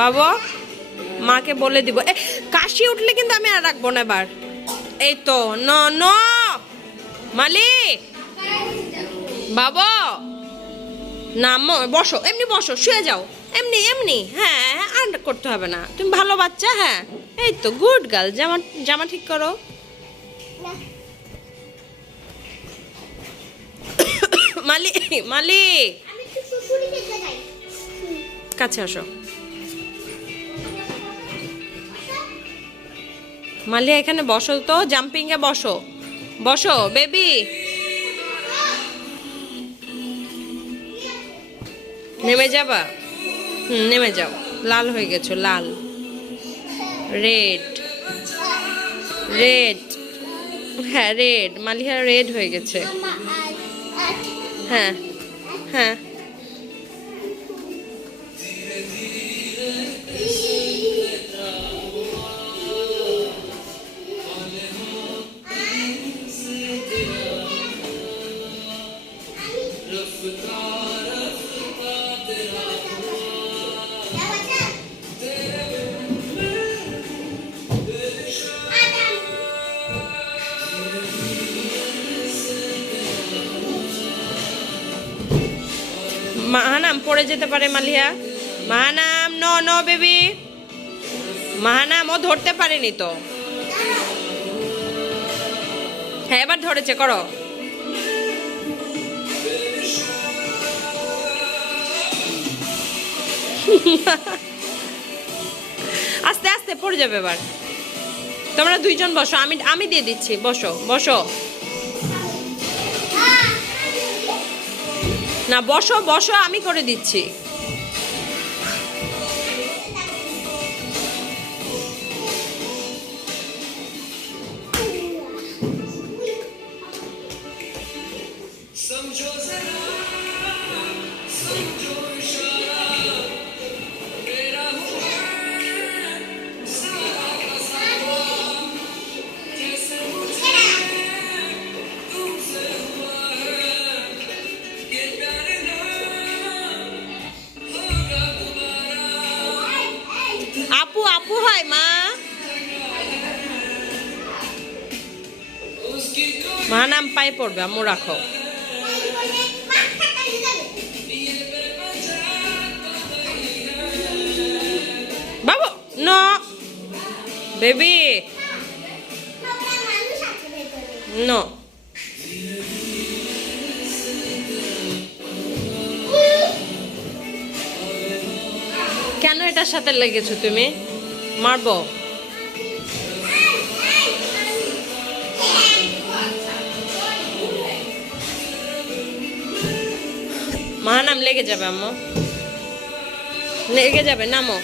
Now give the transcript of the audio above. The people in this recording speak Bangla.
বাবা মাকে বলে দিব। কাশি উঠলে কিন্তু আমি আর রাখবো না এবার। এই তো ন ন মালি বাবা না বসো, এমনি বসো, শুয়ে যাও, এমনি এমনি। হ্যাঁ আর করতে হবে না, তুমি ভালো বাচ্চা। হ্যাঁ এই তো গুড গার্ল। জামা জামা ঠিক করো। মালি মালি কাছে আসো। মালিয়া এখানে বসো তো, জাম্পিং এ বসো, বসো বেবি। নেমে যাবা? নেমে যাও। লাল হয়ে গেছো, লাল। রেড রেড, হ্যাঁ রেড। মালিয়া রেড হয়ে গেছে। হ্যাঁ হ্যাঁ মাহানাম পড়ে যেতে পারে। Malia Mahanam, no no baby. Mahanam ও ধরতে পারেনি তো। হ্যাঁ এবার ধরেছে, করো। আস্তে আস্তে পড়ে যাবে এবার। তোমরা দুইজন বসো, আমি আমি দিয়ে দিচ্ছি। বসো বসো না, বসো বসো, আমি করে দিচ্ছি। আপু আপু হয় মা। মাহানাম পায়ে পড়বে, আম্মু রাখো। বাবু নো বেবি নো। কেন এটার সাথে লেগেছো তুমি? মারবো? মাহানাম লেগে যাবে আম্মু, লেগে যাবে। নামো।